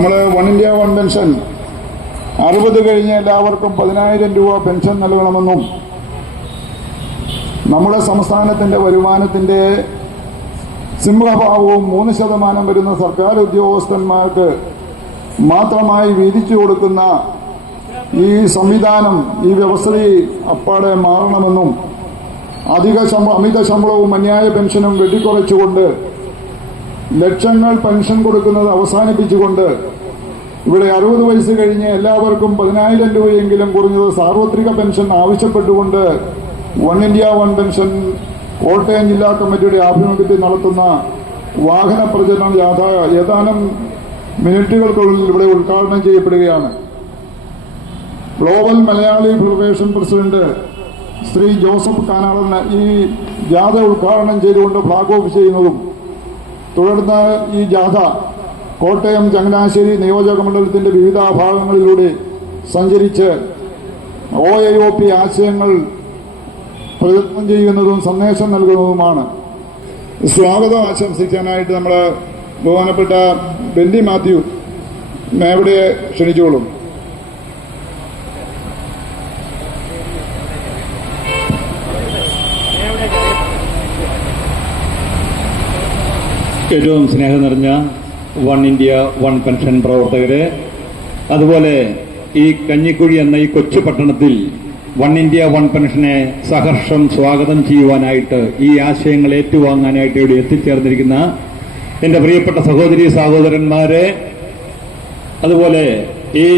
നമ്മൾ one India one pension 60 കഴിഞ്ഞ് എല്ലാവർക്കും 10,000 രൂപ പെൻഷൻ നൽകണമെന്നും നമ്മുടെ സംസ്ഥാനത്തിന്റെ വരുമാനത്തിന്റെ സിംഹഭാഗവും 3% വരുന്ന സർക്കാർ ഉദ്യോഗസ്ഥന്മാർക്ക് മാത്രമായി വീതിച്ചു കൊടുക്കുന്ന ഈ സംവിധാനം, ഈ വ്യവസ്ഥ അപ്പാടെ മാറണമെന്നും അമിത ശമ്പളവും അന്യായ പെൻഷനും വെട്ടിക്കുറച്ചുകൊണ്ട് ലക്ഷങ്ങൾ പെൻഷൻ കൊടുക്കുന്നത് അവസാനിപ്പിച്ചുകൊണ്ട് ഇവിടെ 60 വയസ്സ് കഴിഞ്ഞ് എല്ലാവർക്കും 10,000 രൂപയെങ്കിലും കുറഞ്ഞത് സാർവത്രിക പെൻഷൻ ആവശ്യപ്പെട്ടുകൊണ്ട് one India one pension Kottayam ജില്ലാ കമ്മിറ്റിയുടെ ആഭിമുഖ്യത്തിൽ നടത്തുന്ന വാഹന പ്രചരണ ജാഥ ഏതാനും മിനിറ്റുകൾക്കുള്ളിൽ ഇവിടെ ഉദ്ഘാടനം ചെയ്യപ്പെടുകയാണ്. Global Malayali Federation president Shri Joseph Kanadan ഈ ജാഥ ഉദ്ഘാടനം ചെയ്തുകൊണ്ട് ഫ്ളാഗ് ഓഫ് ചെയ്യുന്നതും തുടർന്ന് ഈ ജാഥ കോട്ടയം ചങ്ങനാശ്ശേരി നിയോജക മണ്ഡലത്തിന്റെ വിവിധ ഭാഗങ്ങളിലൂടെ സഞ്ചരിച്ച് OAOP ആശയങ്ങൾ പ്രചരണം ചെയ്യുന്നതും സന്ദേശം നൽകുന്നതുമാണ്. സ്വാഗതം ആശംസിക്കാനായിട്ട് നമ്മൾ ബഹുമാനപ്പെട്ട ബെന്നി മാത്യു മേവടെ ക്ഷണിച്ചോളും. ഏറ്റവും സ്നേഹം നിറഞ്ഞ വൺ ഇന്ത്യ വൺ പെൻഷൻ പ്രവർത്തകരെ, അതുപോലെ ഈ കഞ്ഞിക്കുഴി എന്ന ഈ കൊച്ചു പട്ടണത്തിൽ വൺ ഇന്ത്യ വൺ പെൻഷനെ സഹർഷം സ്വാഗതം ചെയ്യുവാനായിട്ട്, ഈ ആശയങ്ങൾ ഏറ്റുവാങ്ങാനായിട്ട് ഇവിടെ എത്തിച്ചേർന്നിരിക്കുന്ന എന്റെ പ്രിയപ്പെട്ട സഹോദരി സഹോദരന്മാരെ, അതുപോലെ ഈ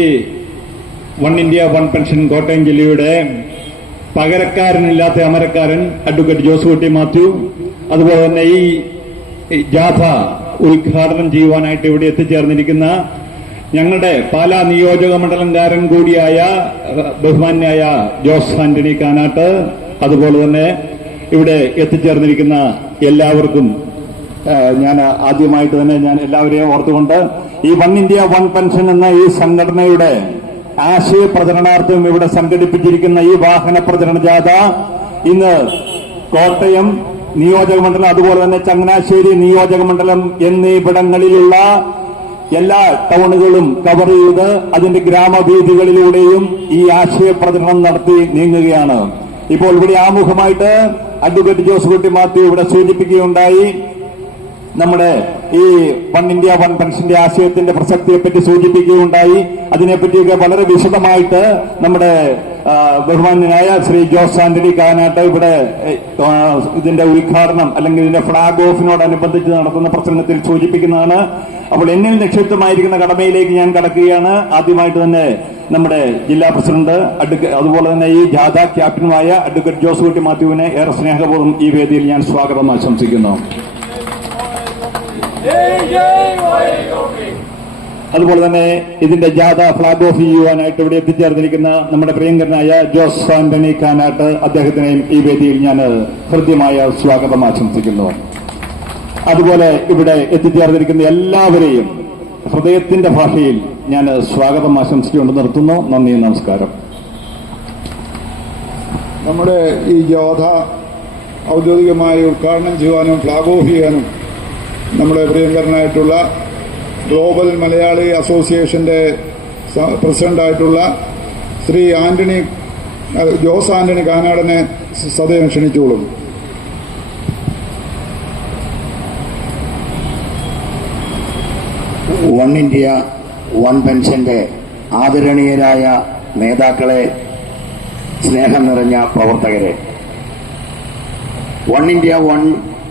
one India one pension Kottayam ജില്ലയുടെ പകരക്കാരനില്ലാത്ത അമരക്കാരൻ അഡ്വക്കേറ്റ് ജോസുകുട്ടി മാത്യു, അതുപോലെ തന്നെ ഈ ജാഥ ഉദ്ഘാടനം ചെയ്യുവാനായിട്ട് ഇവിടെ എത്തിച്ചേർന്നിരിക്കുന്ന ഞങ്ങളുടെ പാലാ നിയോജക മണ്ഡലംകാരൻ കൂടിയായ ബഹുമാന്യായ ജോസ് ആന്റണി കാനാട്ട്, അതുപോലെ തന്നെ ഇവിടെ എത്തിച്ചേർന്നിരിക്കുന്ന എല്ലാവർക്കും ഞാൻ ആദ്യമായിട്ട് തന്നെ ഞാൻ എല്ലാവരെയും ഓർത്തുകൊണ്ട് ഈ വൺ ഇന്ത്യ വൺ പെൻഷൻ എന്ന ഈ സംഘടനയുടെ ആശയ പ്രചരണാർത്ഥം ഇവിടെ സംഘടിപ്പിച്ചിരിക്കുന്ന ഈ വാഹന പ്രചരണ ജാഥ ഇന്ന് കോട്ടയം നിയോജക മണ്ഡലം, അതുപോലെ തന്നെ ചങ്ങനാശ്ശേരി നിയോജക മണ്ഡലം എന്നിവിടങ്ങളിലുള്ള എല്ലാ ടൗണുകളും കവർ ചെയ്ത് അതിന്റെ ഗ്രാമവീഥികളിലൂടെയും ഈ ആശയ പ്രചരണം നടത്തി നീങ്ങുകയാണ്. ഇപ്പോൾ ഇവിടെ ആമുഖമായിട്ട് അഡ്വക്കേറ്റ് ജോസുകുട്ടി മാത്യു ഇവിടെ സൂചിപ്പിക്കുകയുണ്ടായി. നമ്മുടെ ഈ വൺ ഇന്ത്യ വൺ പെൻഷന്റെ ആശയത്തിന്റെ പ്രസക്തിയെപ്പറ്റി സൂചിപ്പിക്കുകയുണ്ടായി. അതിനെപ്പറ്റിയൊക്കെ വളരെ വിശദമായിട്ട് നമ്മുടെ ബഹുമാന്യനായ ശ്രീ ജോസ് ആന്റണി കാനാട്ട് ഇവിടെ ഇതിന്റെ ഉദ്ഘാടനം അല്ലെങ്കിൽ ഇതിന്റെ ഫ്ളാഗ് ഓഫിനോടനുബന്ധിച്ച് നടത്തുന്ന പ്രസംഗത്തിൽ സൂചിപ്പിക്കുന്നതാണ്. അപ്പോൾ എന്നിൽ നിക്ഷിപ്തമായിരിക്കുന്ന കടമയിലേക്ക് ഞാൻ കടക്കുകയാണ്. ആദ്യമായിട്ട് തന്നെ നമ്മുടെ ജില്ലാ പ്രസിഡന്റ് അതുപോലെ തന്നെ ഈ ജാഥ ക്യാപ്റ്റനുമായ അഡ്വക്കേറ്റ് ജോസുകുട്ടി മാത്യുവിനെ ഏറെ സ്നേഹപൂർവ്വം ഈ വേദിയിൽ ഞാൻ സ്വാഗതം ആശംസിക്കുന്നു. അതുപോലെ തന്നെ ഇതിന്റെ ജാഥ ഫ്ളാഗ് ഓഫ് ചെയ്യുവാനായിട്ട് ഇവിടെ എത്തിച്ചേർന്നിരിക്കുന്ന നമ്മുടെ പ്രിയങ്കരനായ ജോസ് ആന്റണി കാനാട്ട്, അദ്ദേഹത്തിനെയും ഈ വേദിയിൽ ഞാൻ ഹൃദ്യമായ സ്വാഗതം ആശംസിക്കുന്നു. അതുപോലെ ഇവിടെ എത്തിച്ചേർന്നിരിക്കുന്ന എല്ലാവരെയും ഹൃദയത്തിന്റെ ഭാഷയിൽ ഞാൻ സ്വാഗതം ആശംസിച്ചുകൊണ്ട് നിർത്തുന്നു. നന്ദി, നമസ്കാരം. നമ്മുടെ ഈ ജാഥ ഔദ്യോഗികമായി ഉദ്ഘാടനം ചെയ്യുവാനും ഫ്ളാഗ് ഓഫ് ചെയ്യാനും നമ്മുടെ പ്രിയങ്കരനായിട്ടുള്ള ഗ്ലോബൽ മലയാളി അസോസിയേഷന്റെ പ്രസിഡന്റായിട്ടുള്ള ശ്രീ ജോസ് ആന്റണി കാനാടനെ സദയം ക്ഷണിച്ചോളും. വൺ ഇന്ത്യ വൺ പെൻഷന്റെ ആദരണീയരായ നേതാക്കളെ, സ്നേഹം നിറഞ്ഞ പ്രവർത്തകരെ, one India one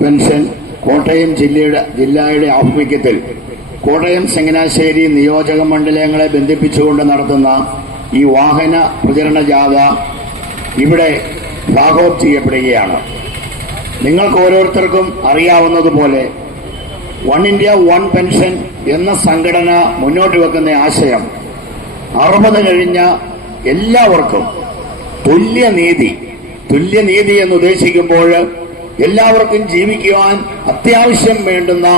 pension Kottayam ജില്ലയുടെ ആഭിമുഖ്യത്തിൽ കോട്ടയം ചങ്ങനാശ്ശേരി നിയോജക മണ്ഡലങ്ങളെ ബന്ധിപ്പിച്ചുകൊണ്ട് നടത്തുന്ന ഈ വാഹന പ്രചരണ ജാഥ ഇവിടെ ഫ്ളാഗ് ഓഫ് ചെയ്യപ്പെടുകയാണ്. നിങ്ങൾക്ക് ഓരോരുത്തർക്കും അറിയാവുന്നതുപോലെ വൺ ഇന്ത്യ വൺ പെൻഷൻ എന്ന സംഘടന മുന്നോട്ട് വെക്കുന്ന ആശയം 60 കഴിഞ്ഞ എല്ലാവർക്കും തുല്യനീതി എന്ന് ഉദ്ദേശിക്കുമ്പോൾ എല്ലാവർക്കും ജീവിക്കുവാൻ അത്യാവശ്യം വേണ്ടുന്ന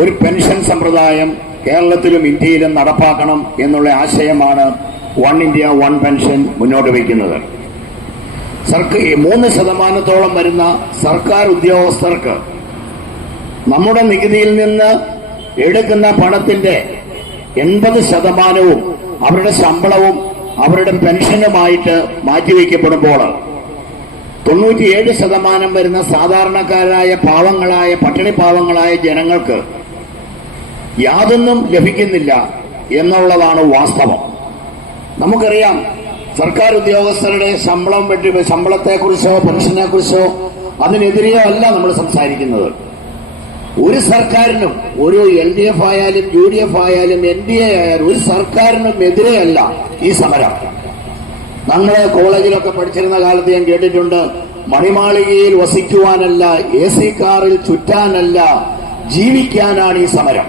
ഒരു പെൻഷൻ സമ്പ്രദായം കേരളത്തിലും ഇന്ത്യയിലും നടപ്പാക്കണം എന്നുള്ള ആശയമാണ് വൺ ഇന്ത്യ വൺ പെൻഷൻ മുന്നോട്ട് വയ്ക്കുന്നത്. 3% വരുന്ന സർക്കാർ ഉദ്യോഗസ്ഥർക്ക് നമ്മുടെ നികുതിയിൽ നിന്ന് എടുക്കുന്ന പണത്തിന്റെ 80% അവരുടെ ശമ്പളവും അവരുടെ പെൻഷനുമായിട്ട് മാറ്റിവെക്കപ്പെടുമ്പോൾ 97% വരുന്ന സാധാരണക്കാരായ പാവങ്ങളായ പട്ടിണി പാവങ്ങളായ ജനങ്ങൾക്ക് യാതൊന്നും ലഭിക്കുന്നില്ല എന്നുള്ളതാണ് വാസ്തവം. നമുക്കറിയാം, സർക്കാർ ഉദ്യോഗസ്ഥരുടെ ശമ്പളത്തെക്കുറിച്ചോ പെൻഷനെക്കുറിച്ചോ അതിനെതിരെയോ അല്ല നമ്മൾ സംസാരിക്കുന്നത്. ഒരു സർക്കാരിനും, ഒരു LDF ആയാലും UDF ആയാലും NDA ആയാലും ഒരു സർക്കാരിനും എതിരെയല്ല ഈ സമരം. ഞങ്ങളെ കോളേജിലൊക്കെ പഠിച്ചിരുന്ന കാലത്ത് ഞാൻ കേട്ടിട്ടുണ്ട്, മണിമാളികയിൽ വസിക്കുവാനല്ല, AC കാറിൽ ചുറ്റാനല്ല, ജീവിക്കാനാണ് ഈ സമരം.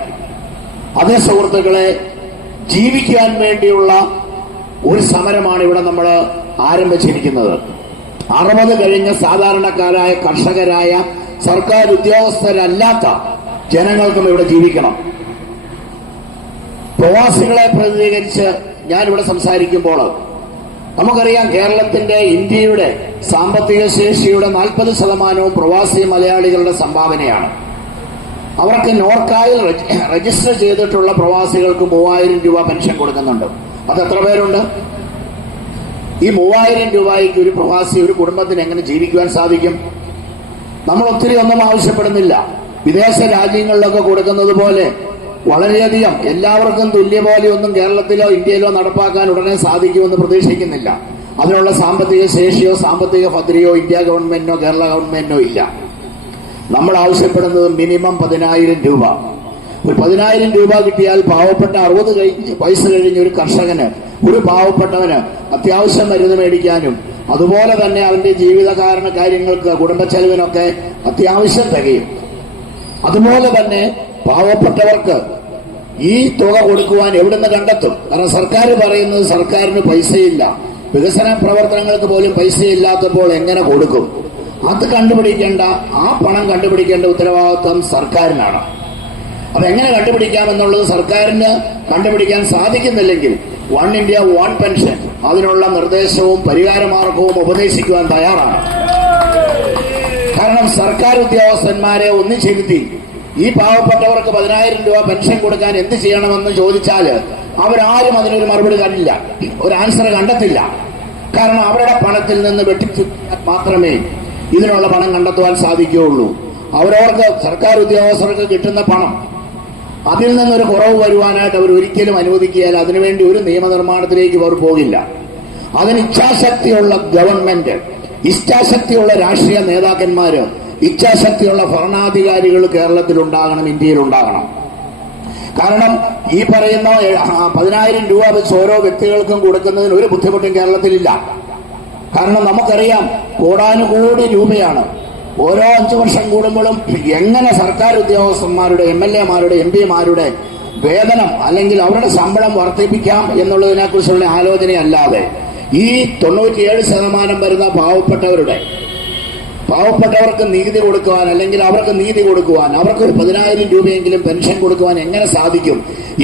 അതേ സുഹൃത്തുക്കളെ, ജീവിക്കാൻ വേണ്ടിയുള്ള ഒരു സമരമാണ് ഇവിടെ നമ്മൾ ആരംഭിച്ചിരിക്കുന്നത്. 60 കഴിഞ്ഞ സാധാരണക്കാരായ കർഷകരായ സർക്കാർ ഉദ്യോഗസ്ഥരല്ലാത്ത ജനങ്ങൾക്കും ഇവിടെ ജീവിക്കണം. പ്രവാസികളെ പ്രതിനിധീകരിച്ച് ഞാനിവിടെ സംസാരിക്കുമ്പോൾ നമുക്കറിയാം, കേരളത്തിന്റെ ഇന്ത്യയുടെ സാമ്പത്തിക ശേഷിയുടെ 40% പ്രവാസി മലയാളികളുടെ സംഭാവനയാണ്. അവർക്ക് നോർക്കായിൽ രജിസ്റ്റർ ചെയ്തിട്ടുള്ള പ്രവാസികൾക്ക് 3000 രൂപ പെൻഷൻ കൊടുക്കുന്നുണ്ട്. അത് എത്ര പേരുണ്ട്? ഈ 3000 രൂപയ്ക്ക് ഒരു പ്രവാസി, ഒരു കുടുംബത്തിന് എങ്ങനെ ജീവിക്കുവാൻ സാധിക്കും? നമ്മൾ ഒത്തിരി ഒന്നും ആവശ്യപ്പെടുന്നില്ല. വിദേശ രാജ്യങ്ങളിലൊക്കെ കൊടുക്കുന്നത് പോലെ വളരെയധികം എല്ലാവർക്കും തുല്യ പോലെയൊന്നും കേരളത്തിലോ ഇന്ത്യയിലോ നടപ്പാക്കാൻ ഉടനെ സാധിക്കുമെന്ന് പ്രതീക്ഷിക്കുന്നില്ല. അതിനുള്ള സാമ്പത്തിക ശേഷിയോ സാമ്പത്തിക ഭദ്രതയോ ഇന്ത്യ ഗവൺമെന്റിനോ കേരള ഗവൺമെന്റിനോ ഇല്ല. നമ്മൾ ആവശ്യപ്പെടുന്നത് മിനിമം 10,000 രൂപ. ഒരു 10,000 രൂപ കിട്ടിയാൽ പാവപ്പെട്ട 60 വയസ്സ് കഴിഞ്ഞ ഒരു കർഷകന്, ഒരു പാവപ്പെട്ടവന് അത്യാവശ്യം മരുന്ന് മേടിക്കാനും അതുപോലെ തന്നെ അവന്റെ ജീവിതകാരണ കാര്യങ്ങൾക്ക്, കുടുംബച്ചെലവിനൊക്കെ അത്യാവശ്യം തികയും. അതുപോലെ തന്നെ പാവപ്പെട്ടവർക്ക് ഈ തുക കൊടുക്കുവാൻ എവിടുന്ന് കണ്ടെത്തും? കാരണം സർക്കാർ പറയുന്നത് സർക്കാരിന് പൈസയില്ല, വികസന പ്രവർത്തനങ്ങൾക്ക് പോലും പൈസയില്ലാത്തപ്പോൾ എങ്ങനെ കൊടുക്കും? അത് കണ്ടുപിടിക്കേണ്ട, ആ പണം കണ്ടുപിടിക്കേണ്ട ഉത്തരവാദിത്വം സർക്കാരിനാണ്. അതെങ്ങനെ കണ്ടുപിടിക്കാമെന്നുള്ളത് സർക്കാരിന് കണ്ടുപിടിക്കാൻ സാധിക്കുന്നില്ലെങ്കിൽ വൺ ഇന്ത്യ വൺ പെൻഷൻ അതിനുള്ള നിർദ്ദേശവും പരിഹാരമാർഗവും ഉപദേശിക്കുവാൻ തയ്യാറാണ്. കാരണം സർക്കാർ ഉദ്യോഗസ്ഥന്മാരെ ഒന്നിച്ചിരുത്തി ഈ പാവപ്പെട്ടവർക്ക് 10,000 രൂപ പെൻഷൻ കൊടുക്കാൻ എന്ത് ചെയ്യണമെന്ന് ചോദിച്ചാൽ അവരാരും അതിനൊരു മറുപടി കണ്ടില്ല, ഒരു ആൻസർ കണ്ടെത്തില്ല. കാരണം അവരുടെ പണത്തിൽ നിന്ന് വെട്ടിച്ചു മാത്രമേ ഇതിനുള്ള പണം കണ്ടെത്തുവാൻ സാധിക്കുകയുള്ളൂ. അവരവർക്ക്, സർക്കാർ ഉദ്യോഗസ്ഥർക്ക് കിട്ടുന്ന പണം, അതിൽ നിന്നൊരു കുറവ് വരുവാനായിട്ട് അവർ ഒരിക്കലും അനുവദിക്കുകയില്ല. അതിനുവേണ്ടി ഒരു നിയമനിർമ്മാണത്തിലേക്ക് അവർ പോകില്ല. അതിന് ഇച്ഛാശക്തിയുള്ള ഗവൺമെന്റ്, ഇച്ഛാശക്തിയുള്ള രാഷ്ട്രീയ നേതാക്കന്മാര്, ഇച്ഛാശക്തിയുള്ള ഭരണാധികാരികൾ കേരളത്തിലുണ്ടാകണം, ഇന്ത്യയിലുണ്ടാകണം. കാരണം ഈ പറയുന്ന 10,000 രൂപ വെച്ച് ഓരോ വ്യക്തികൾക്കും കൊടുക്കുന്നതിന് ഒരു ബുദ്ധിമുട്ടും കേരളത്തിലില്ല. കാരണം നമുക്കറിയാം, കോടാനുകോടി രൂപയാണ് ഓരോ 5 വർഷം കൂടുമ്പോഴും എങ്ങനെ സർക്കാർ ഉദ്യോഗസ്ഥന്മാരുടെ, MLA-മാരുടെ, MP-മാരുടെ വേതനം അല്ലെങ്കിൽ അവരുടെ ശമ്പളം വർദ്ധിപ്പിക്കാം എന്നുള്ളതിനെ കുറിച്ചുള്ള ആലോചനയല്ലാതെ ഈ 97% വരുന്ന പാവപ്പെട്ടവർക്ക് നീതി കൊടുക്കുവാൻ, അല്ലെങ്കിൽ അവർക്ക് നീതി കൊടുക്കുവാൻ, അവർക്ക് ഒരു 10,000 രൂപയെങ്കിലും പെൻഷൻ കൊടുക്കുവാൻ എങ്ങനെ സാധിക്കും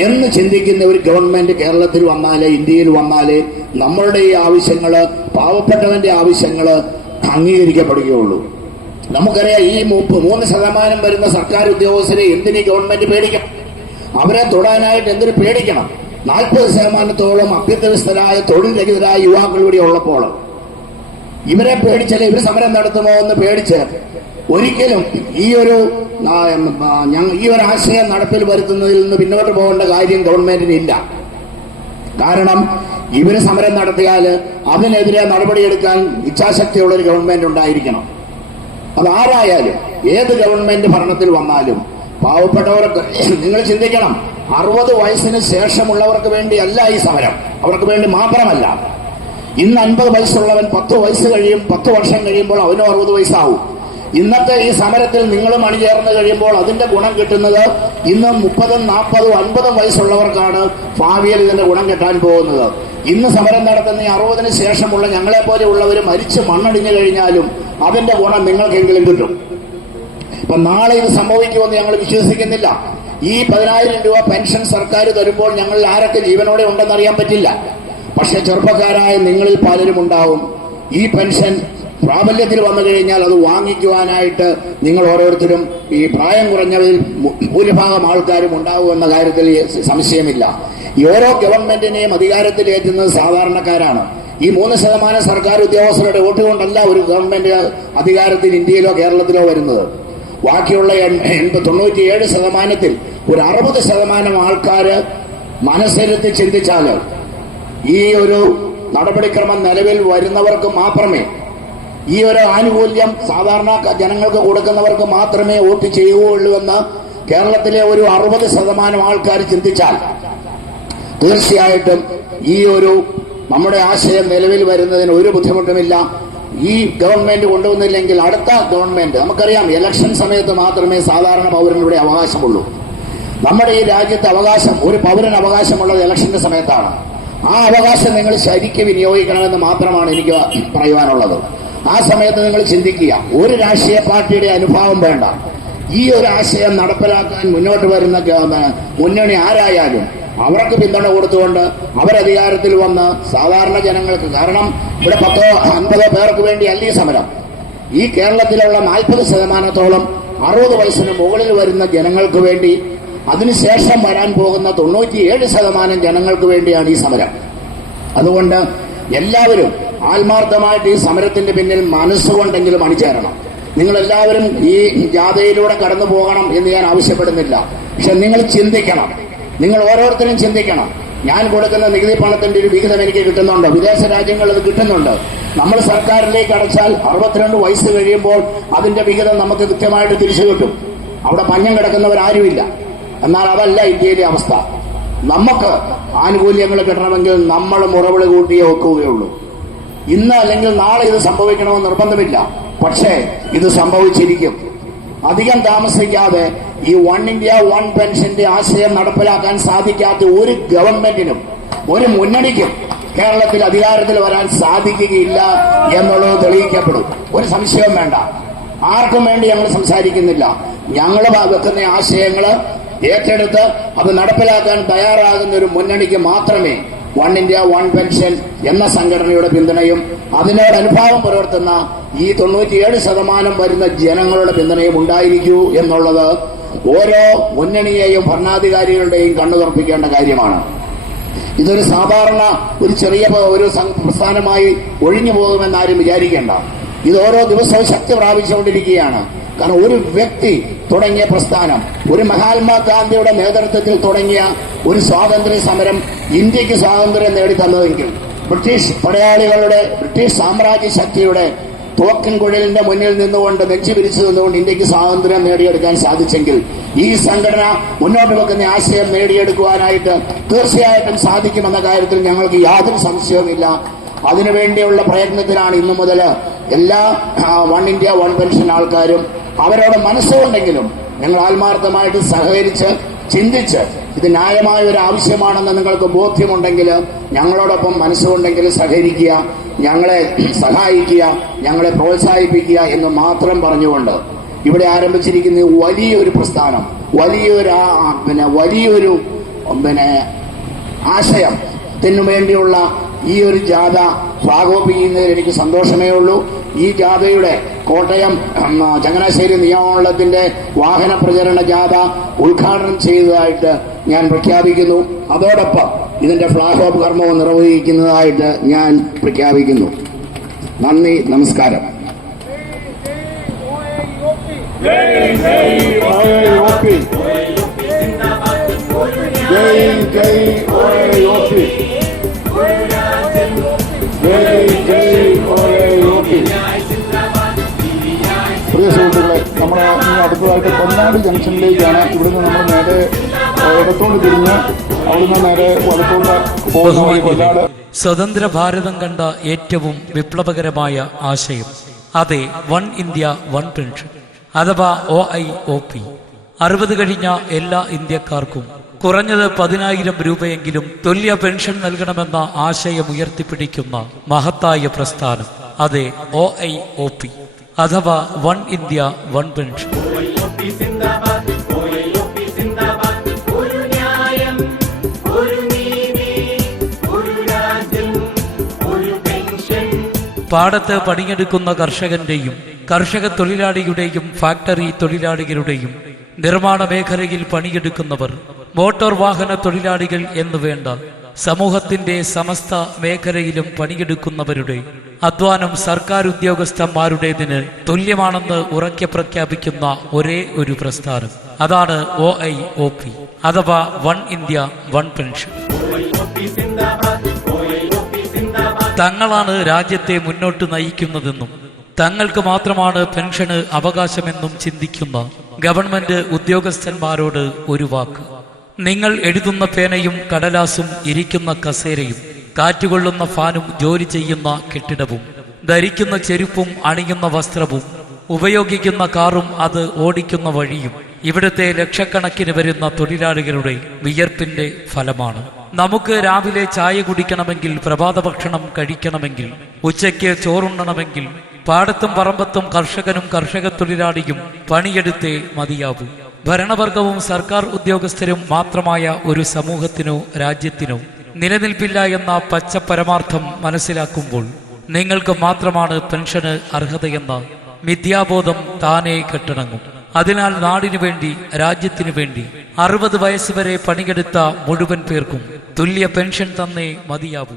എന്ന് ചിന്തിക്കുന്ന ഒരു ഗവൺമെന്റ് കേരളത്തിൽ വന്നാലേ, ഇന്ത്യയിൽ വന്നാലേ നമ്മളുടെ ഈ ആവശ്യങ്ങള്, പാവപ്പെട്ടവന്റെ ആവശ്യങ്ങള് അംഗീകരിക്കപ്പെടുകയുള്ളൂ. നമുക്കറിയാം, ഈ 3% വരുന്ന സർക്കാർ ഉദ്യോഗസ്ഥരെ എന്തിനീ ഗവൺമെന്റ് പേടിക്കണം? അവരെ തൊടാനായിട്ട് എന്തിനു പേടിക്കണം? 40% അഭ്യസ്തരായ തൊഴിൽ രഹിതരായ യുവാക്കൾ ഇവിടെ ഉള്ളപ്പോൾ ഇവരെ പേടിച്ചാലേ ഇവർ സമരം നടത്തുമോ എന്ന് പേടിച്ച് ഒരിക്കലും ഈ ഒരു ആശയം നടപ്പിൽ വരുത്തുന്നതിൽ നിന്ന് പിന്നോട്ട് പോകേണ്ട കാര്യം ഗവൺമെന്റിനില്ല. കാരണം ഇവര് സമരം നടത്തിയാൽ അതിനെതിരെ നടപടിയെടുക്കാൻ ഇച്ഛാശക്തിയുള്ള ഒരു ഗവൺമെന്റ് ഉണ്ടായിരിക്കണം. അതാരായാലും, ഏത് ഗവൺമെന്റ് ഭരണത്തിൽ വന്നാലും പാവപ്പെട്ടവർക്ക്, നിങ്ങൾ ചിന്തിക്കണം, 60 വയസ്സിന് ശേഷമുള്ളവർക്ക് വേണ്ടിയല്ല ഈ സമരം, അവർക്ക് വേണ്ടി മാത്രമല്ല. ഇന്ന് 50 വയസ്സുള്ളവൻ 10 വയസ്സ് കഴിയും, 10 വർഷം കഴിയുമ്പോൾ അവനും 60 വയസ്സാവും. ഇന്നത്തെ ഈ സമരത്തിൽ നിങ്ങളും അണിചേർന്ന് കഴിയുമ്പോൾ അതിന്റെ ഗുണം കിട്ടുന്നത് ഇന്ന് 30, 40, 50 വയസ്സുള്ളവർക്കാണ് ഭാവിയിൽ ഇതിന്റെ ഗുണം കിട്ടാൻ പോകുന്നത്. ഇന്ന് സമരം നടത്തുന്ന ഈ 60-ന് ശേഷമുള്ള ഞങ്ങളെപ്പോലെയുള്ളവർ മരിച്ച് മണ്ണടിഞ്ഞു കഴിഞ്ഞാലും അതിന്റെ ഗുണം നിങ്ങൾക്കെങ്കിലും കിട്ടും. ഇപ്പൊ നാളെ ഇത് സംഭവിക്കുമെന്ന് ഞങ്ങൾ വിശ്വസിക്കുന്നില്ല. ഈ 10,000 രൂപ പെൻഷൻ സർക്കാർ തരുമ്പോൾ ഞങ്ങളിൽ ആരൊക്കെ ജീവനോടെ ഉണ്ടെന്നറിയാൻ പറ്റില്ല. പക്ഷെ ചെറുപ്പക്കാരായ നിങ്ങളിൽ പലരും ഉണ്ടാവും. ഈ പെൻഷൻ പ്രാബല്യത്തിൽ വന്നു കഴിഞ്ഞാൽ അത് വാങ്ങിക്കുവാനായിട്ട് നിങ്ങൾ ഓരോരുത്തരും ഈ പ്രായം കുറഞ്ഞവരിൽ ഭൂരിഭാഗം ആൾക്കാരും ഉണ്ടാവുമെന്ന കാര്യത്തിൽ സംശയമില്ല. ഈ ഓരോ ഗവൺമെന്റിനെയും അധികാരത്തിലേറ്റുന്നത് സാധാരണക്കാരാണ്. ഈ 3% സർക്കാർ ഉദ്യോഗസ്ഥരുടെ വോട്ട് കൊണ്ടല്ല ഒരു ഗവൺമെന്റ് അധികാരത്തിൽ ഇന്ത്യയിലോ കേരളത്തിലോ വരുന്നത്. ബാക്കിയുള്ള 97%-ത്തിൽ ഒരു 60% ആൾക്കാര് മനസ്സിരുത്തി ചിന്തിച്ചാല് ഈ ഒരു നടപടിക്രമം നിലവിൽ വരുന്നവർക്ക് മാത്രമേ, ഈ ഒരു ആനുകൂല്യം സാധാരണ ജനങ്ങൾക്ക് കൊടുക്കുന്നവർക്ക് മാത്രമേ വോട്ട് ചെയ്യുകയുള്ളൂ എന്ന് കേരളത്തിലെ ഒരു 60% ആൾക്കാർ ചിന്തിച്ചാൽ തീർച്ചയായിട്ടും ഈ ഒരു നമ്മുടെ ആശയം നിലവിൽ വരുന്നതിന് ഒരു ബുദ്ധിമുട്ടുമില്ല. ഈ ഗവൺമെന്റ് കൊണ്ടുവന്നില്ലെങ്കിൽ അടുത്ത ഗവൺമെന്റ്, നമുക്കറിയാം ഇലക്ഷൻ സമയത്ത് മാത്രമേ സാധാരണ പൗരനിവിടെ അവകാശമുള്ളൂ. നമ്മുടെ ഈ രാജ്യത്തെ അവകാശം, ഒരു പൗരന് അവകാശമുള്ളത് ഇലക്ഷന്റെ സമയത്താണ്. ആ അവകാശം നിങ്ങൾ ശരിക്കും വിനിയോഗിക്കണമെന്ന് മാത്രമാണ് എനിക്ക് പറയുവാനുള്ളത്. ആ സമയത്ത് നിങ്ങൾ ചിന്തിക്കുക, ഒരു രാഷ്ട്രീയ പാർട്ടിയുടെ അനുഭാവം വേണ്ട. ഈ ഒരു ആശയം നടപ്പിലാക്കാൻ മുന്നോട്ട് വരുന്ന മുന്നണി ആരായാലും അവർക്ക് പിന്തുണ കൊടുത്തുകൊണ്ട് അവരധികാരത്തിൽ വന്ന് സാധാരണ ജനങ്ങൾക്ക്, കാരണം ഇവിടെ 10-50 പേർക്ക് വേണ്ടി അല്ല ഈ സമരം, ഈ കേരളത്തിലുള്ള 40%-ഓളം 60 വയസ്സിന് മുകളിൽ വരുന്ന ജനങ്ങൾക്ക് വേണ്ടി, അതിനുശേഷം വരാൻ പോകുന്ന 97% ജനങ്ങൾക്ക് വേണ്ടിയാണ് ഈ സമരം. അതുകൊണ്ട് എല്ലാവരും ആത്മാർത്ഥമായിട്ട് ഈ സമരത്തിന്റെ പിന്നിൽ മനസ്സുകൊണ്ടെങ്കിലും അണിചേരണം. നിങ്ങളെല്ലാവരും ഈ ജാഥയിലൂടെ കടന്നു പോകണം എന്ന് ഞാൻ ആവശ്യപ്പെടുന്നില്ല. പക്ഷെ നിങ്ങൾ ചിന്തിക്കണം, നിങ്ങൾ ഓരോരുത്തരും ചിന്തിക്കണം. ഞാൻ കൊടുക്കുന്ന നികുതി പണത്തിന്റെ ഒരു വിഹിതം എനിക്ക് കിട്ടുന്നുണ്ട്, വിദേശ രാജ്യങ്ങളിൽ അത് കിട്ടുന്നുണ്ട്. നമ്മൾ സർക്കാരിലേക്ക് അടച്ചാൽ 62 വയസ്സ് കഴിയുമ്പോൾ അതിന്റെ വിഹിതം നമുക്ക് കൃത്യമായിട്ട് തിരിച്ചു കിട്ടും. അവിടെ പഞ്ഞം കിടക്കുന്നവരാരുമില്ല. എന്നാൽ അതല്ല ഇന്ത്യയിലെ അവസ്ഥ. നമുക്ക് ആനുകൂല്യങ്ങൾ കിട്ടണമെങ്കിൽ നമ്മൾ മുറവിളി കൂട്ടിയേ വെക്കുകയുള്ളൂ. ഇന്ന് അല്ലെങ്കിൽ നാളെ ഇത് സംഭവിക്കണമെന്ന് നിർബന്ധമില്ല. പക്ഷേ ഇത് സംഭവിച്ചിരിക്കും. അധികം താമസിക്കാതെ ഈ 1 ഇന്ത്യ 1 പെൻഷന്റെ ആശയം നടപ്പിലാക്കാൻ സാധിക്കാത്ത ഒരു ഗവൺമെന്റിനും ഒരു മുന്നണിക്കും കേരളത്തിൽ അധികാരത്തിൽ വരാൻ സാധിക്കുകയില്ല എന്നുള്ളത് തെളിയിക്കപ്പെടും. ഒരു സംശയവും വേണ്ട. ആർക്കും വേണ്ടി ഞങ്ങൾ സംസാരിക്കുന്നില്ല. ഞങ്ങൾ വെക്കുന്ന ആശയങ്ങള് ഏറ്റെടുത്ത് അത് നടപ്പിലാക്കാൻ തയ്യാറാകുന്ന ഒരു മുന്നണിക്ക് മാത്രമേ 1 ഇന്ത്യ 1 പെൻഷൻ എന്ന സംഘടനയുടെ പിന്തുണയും അതിനോട് അനുഭാവം പുലർത്തുന്ന ഈ 97% വരുന്ന ജനങ്ങളുടെ പിന്തുണയും ഉണ്ടായിരിക്കൂ എന്നുള്ളത് ഓരോ മുന്നണിയെയും ഭരണാധികാരികളുടെയും കണ്ണു തുറപ്പിക്കേണ്ട കാര്യമാണ്. ഇതൊരു സാധാരണ ഒരു ചെറിയ ഒരു പ്രസ്ഥാനമായി ഒഴിഞ്ഞു പോകുമെന്നാരും വിചാരിക്കേണ്ട. ഇത് ഓരോ ദിവസവും ശക്തി പ്രാപിച്ചുകൊണ്ടിരിക്കുകയാണ്. കാരണം ഒരു വ്യക്തി തുടങ്ങിയ പ്രസ്ഥാനം, ഒരു മഹാത്മാഗാന്ധിയുടെ നേതൃത്വത്തിൽ തുടങ്ങിയ ഒരു സ്വാതന്ത്ര്യ സമരം ഇന്ത്യക്ക് സ്വാതന്ത്ര്യം നേടിത്തന്നതെങ്കിൽ, ബ്രിട്ടീഷ് പടയാളികളുടെ, ബ്രിട്ടീഷ് സാമ്രാജ്യ ശക്തിയുടെ തോക്കിൻ കുഴലിന്റെ മുന്നിൽ നിന്നുകൊണ്ട് നെഞ്ചു പിരിച്ചു നിന്നുകൊണ്ട് ഇന്ത്യക്ക് സ്വാതന്ത്ര്യം നേടിയെടുക്കാൻ സാധിച്ചെങ്കിൽ ഈ സംഘടന മുന്നോട്ട് വെക്കുന്ന ആശയം നേടിയെടുക്കുവാനായിട്ട് തീർച്ചയായിട്ടും സാധിക്കുമെന്ന കാര്യത്തിൽ ഞങ്ങൾക്ക് യാതൊരു സംശയവുമില്ല. അതിനുവേണ്ടിയുള്ള പ്രയത്നത്തിലാണ് ഇന്നു മുതൽ എല്ലാ 1 ഇന്ത്യ 1 പെൻഷൻ ആൾക്കാരും. അവരോട് മനസ്സുകൊണ്ടെങ്കിലും ഞങ്ങൾ ആത്മാർത്ഥമായിട്ട് സഹകരിച്ച് ചിന്തിച്ച് ഇത് ന്യായമായ ഒരു ആവശ്യമാണെന്ന് നിങ്ങൾക്ക് ബോധ്യമുണ്ടെങ്കിൽ ഞങ്ങളോടൊപ്പം മനസ്സുകൊണ്ടെങ്കിലും സഹകരിക്കുക, ഞങ്ങളെ സഹായിക്കുക, ഞങ്ങളെ പ്രോത്സാഹിപ്പിക്കുക എന്ന് മാത്രം പറഞ്ഞുകൊണ്ട് ഇവിടെ ആരംഭിച്ചിരിക്കുന്ന വലിയൊരു പ്രസ്ഥാനം, വലിയൊരു ആശയത്തിനു വേണ്ടിയുള്ള ഈ ഒരു ജാഥ ഫ്ലാഗ് ചെയ്യുന്നതിൽ എനിക്ക് സന്തോഷമേ ഉള്ളൂ. ഈ ജാഥയുടെ കോട്ടയം ചങ്ങനാശ്ശേരി നിയമമണ്ഡലത്തിന്റെ വാഹന പ്രചരണ ജാഥ ഉദ്ഘാടനം ചെയ്തതായിട്ട് ഞാൻ പ്രഖ്യാപിക്കുന്നു. അതോടൊപ്പം ഇതിന്റെ ഫ്ലാഗ് ഓഫ് കർമ്മവും നിർവഹിക്കുന്നതായിട്ട് ഞാൻ പ്രഖ്യാപിക്കുന്നു. നന്ദി, നമസ്കാരം. പ്രിയ സുഹൃത്തുക്കളെ, നമ്മൾ അടുത്തതായിട്ട് പൊന്നാടി ജംഗ്ഷനിലേക്കാണ്. ഇവിടുന്ന് നമ്മൾ നേരെ ഇടത്തോട്ട് തിരിഞ്ഞ് അവിടുന്ന് നേരെ വലത്തോട്ട് പോകുന്ന കൊല്ലാട്. സ്വതന്ത്ര ഭാരതം കണ്ട ഏറ്റവും വിപ്ലവകരമായ ആശയം, അതെ, 1 ഇന്ത്യ 1 പെൻഷൻ അഥവാ OIOP. 60 കഴിഞ്ഞ എല്ലാ ഇന്ത്യക്കാർക്കും കുറഞ്ഞത് 10,000 രൂപയെങ്കിലും തുല്യ പെൻഷൻ നൽകണമെന്ന ആശയം ഉയർത്തിപ്പിടിക്കുന്ന മഹത്തായ പ്രസ്ഥാനം, അതെ, OIOP അഥവാ 1 ഇന്ത്യ 1 പെൻഷൻ. പാടത്ത് പണിയെടുക്കുന്ന കർഷകന്റെയും കർഷക തൊഴിലാളിയുടെയും ഫാക്ടറി തൊഴിലാളികളുടെയും നിർമ്മാണ മേഖലയിൽ പണിയെടുക്കുന്നവർ മോട്ടോർ വാഹന തൊഴിലാളികൾ എന്നു വേണ്ട സമൂഹത്തിന്റെ സമസ്ത മേഖലയിലും പണിയെടുക്കുന്നവരുടെ അധ്വാനം സർക്കാർ ഉദ്യോഗസ്ഥന്മാരുടേതിന് തുല്യമാണെന്ന് ഉറക്കെ പ്രഖ്യാപിക്കുന്ന ഒരേ ഒരു പ്രസ്ഥാനം, അതാണ് OIOP അഥവാ വൺ ഇന്ത്യ വൺ പെൻഷൻ. തങ്ങളാണ് രാജ്യത്തെ മുന്നോട്ട് നയിക്കുന്നതെന്നും തങ്ങൾക്ക് മാത്രമാണ് പെൻഷന് അവകാശമെന്നും ചിന്തിക്കുന്ന ഗവൺമെന്റ് ഉദ്യോഗസ്ഥന്മാരോട് ഒരു വാക്ക്: നിങ്ങൾ എഴുതുന്ന പേനയും കടലാസും ഇരിക്കുന്ന കസേരയും കാറ്റുകൊള്ളുന്ന ഫാനും ജോലി ചെയ്യുന്ന കെട്ടിടവും ധരിക്കുന്ന ചെരുപ്പും അണിയുന്ന വസ്ത്രവും ഉപയോഗിക്കുന്ന കാറും അത് ഓടിക്കുന്ന വഴിയും ഇവിടുത്തെ ലക്ഷക്കണക്കിന് വരുന്ന തൊഴിലാളികളുടെ വിയർപ്പിന്റെ ഫലമാണ്. നമുക്ക് രാവിലെ ചായ കുടിക്കണമെങ്കിൽ, പ്രഭാത ഭക്ഷണം കഴിക്കണമെങ്കിൽ, ഉച്ചയ്ക്ക് ചോറുണ്ണണമെങ്കിൽ പാടത്തും പറമ്പത്തും കർഷകനും കർഷക തൊഴിലാളിയും പണിയെടുത്തേ മതിയാവൂ. ഭരണവർഗവും സർക്കാർ ഉദ്യോഗസ്ഥരും മാത്രമായ ഒരു സമൂഹത്തിനോ രാജ്യത്തിനോ നിലനിൽപ്പില്ല എന്ന പച്ച പരമാർത്ഥം മനസ്സിലാക്കുമ്പോൾ നിങ്ങൾക്ക് മാത്രമാണ് പെൻഷന് അർഹതയെന്ന മിഥ്യാബോധം താനേ കെട്ടടങ്ങും. അതിനാൽ നാടിനു വേണ്ടി, രാജ്യത്തിനു വേണ്ടി 60 വയസ്സ് വരെ പണിയെടുത്ത മുഴുവൻ പേർക്കും തുല്യ പെൻഷൻ തന്നേ മതിയാവൂ.